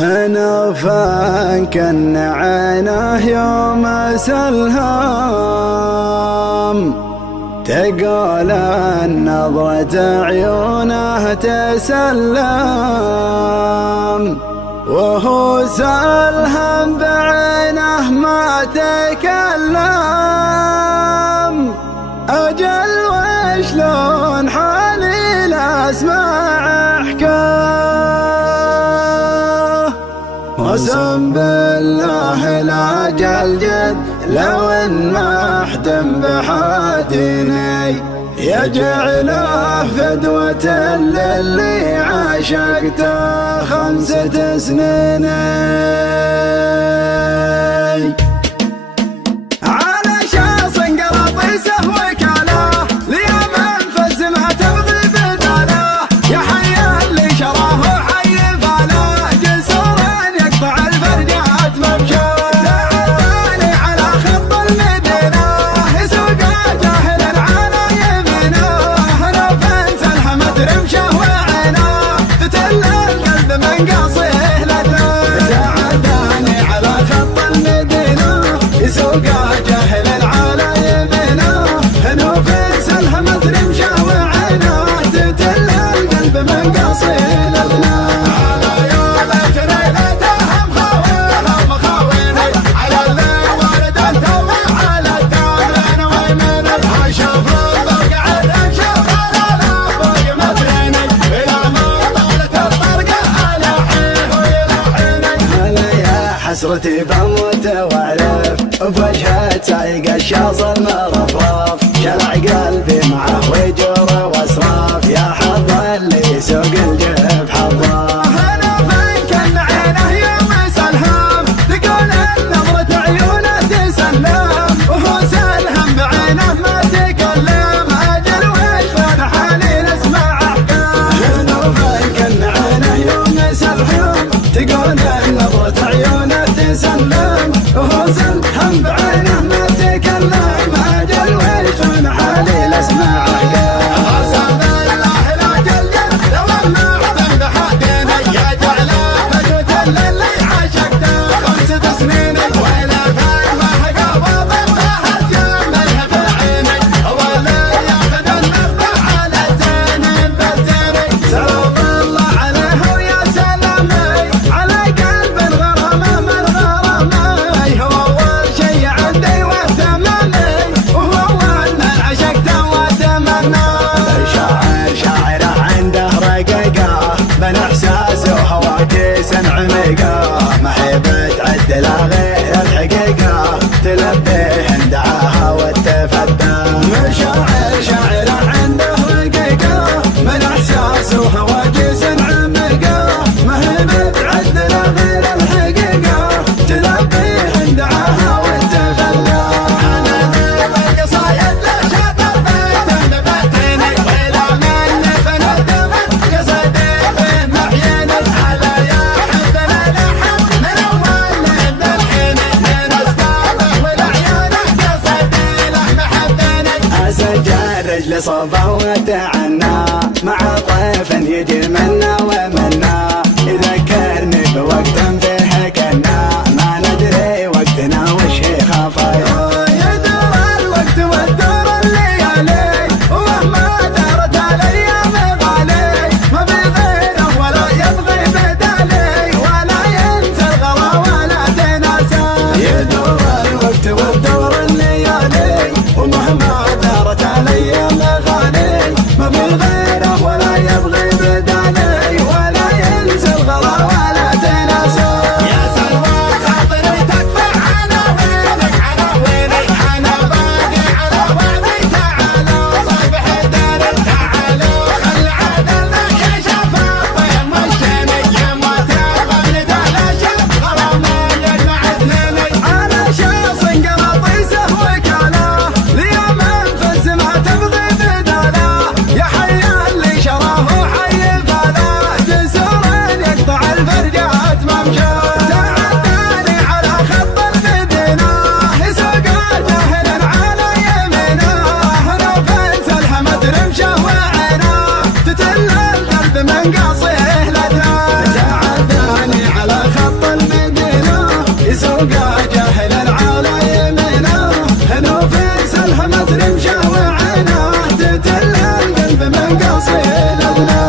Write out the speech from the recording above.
هنوفا كن عينه يوم سلهام، تقول نظرة عيونه تسلم، وهو سلهم بعينه ما تكلم. أجل وشلون حالي لا اسمع حكاه، قسم بالله لا جلجل لو ان ما احتم بحاديني، يجعله فدوة للي عاشقته 5 سنين. على شاص قراطيسه وكاله ليوم انفز ما تبغي بداله، يا حي اللي شراه وحي فاله جسورا يقطع الفرجات ممشاه. تعباني على خط المدينه يسوق جاهل على يمينه، نوفا سلحمت رمشه وعينه تتل القلب من قاصيه لدنه. تعباني على خط المدينه يسوق جاهل على يمينه، نوفا سلحمت رمشه وعينه تتل القلب من قاصيه لدنه. حسرتي بموت واعرف بوجهه سايق الشاص المرفرف، شلع قلبي معه وجور واسراف، يا حظ اللي يسوق الجيب حظه. هنوفا كن عينه يوم سلهام، تقول نظرة عيونه تسلم، وهو سلهم بعينه ما تكلم. أجل وشلون حالي نسمع احكام، هنوفا كن عينه يوم سلهام، تقول نظرة عيونه تسلم، وهو سلهم بعينه ما تكلم. أجل وشلون حالي نسمع احكام. قسم بالله لا جلجل لو ما احتم بحاديني، يجعله فدوة للي عاشقته 5 سنين. ويلا فما قبض الله الجمله في عيني، هو اللي ياخذ النظره على الزين بالزين. سلام الله عليه ويا سلامي على قلب الغرامه من غرامي، هو اول شي عندي واهتمامي، وهو اول من عشقته واتمناه. شاعره عنده رقيقه من احساسه وهواجس عميقه، ما هي بتعدل غير الحقيقه تلبيه دعاها وتفدى. شاعره عنده رقيقه من احساسه وهواجس عميقه، ما هي بتعدل غير الحقيقه تلبيه دعاها وتفدى. انا القصايد لا شاطر بيته نبتني، ويلا من فندم قصدي في محيني. على يا حبنا لحن من اول للحين، من اسبابه والعيونه قصدي له محبني. اسجل رجل صفه وتعنى مع طيف يجي منا ومنا، يذكرني بوقت فيه كنا ما ندري وقتنا وش هي خفايا. يدور الوقت وتدور الليالي، ومهما دارت الايام غالي، ما بغيره ولا يبغي بدالي، ولا ينسى الغلا ولا تناسى. يدور الوقت وتدور الليالي، ومهما دارت الايام غالي، ما بغيره ولا يبغي بدالي، ولا ينسى الغلا ولا تناسى. يا سلوى خاطري تكفى عناوينك عناويني، انا باقي على وعدي. تعالوا صبح الدار تعالوا خل عدلنا يا شفاف مشيني، يما تبغى نتلاشى غرامنا يجمع اثنيني. على شاص قراطيسه وكاله ليوم انفز ما تبغي بداله، يا حي اللي شراه وحي فاله جسورا يقطع الفرجات ممشاه. تعباني على خط المدينه يسوق جاهل على يمينه، نوفا سلحمت رمشه وعينه تتل القلب من قاصيه لدنه. تعباني على يبقى جاهل على يمينه نوفيس الحمد رمشه وعينه تتل القلب من قصيد ابنه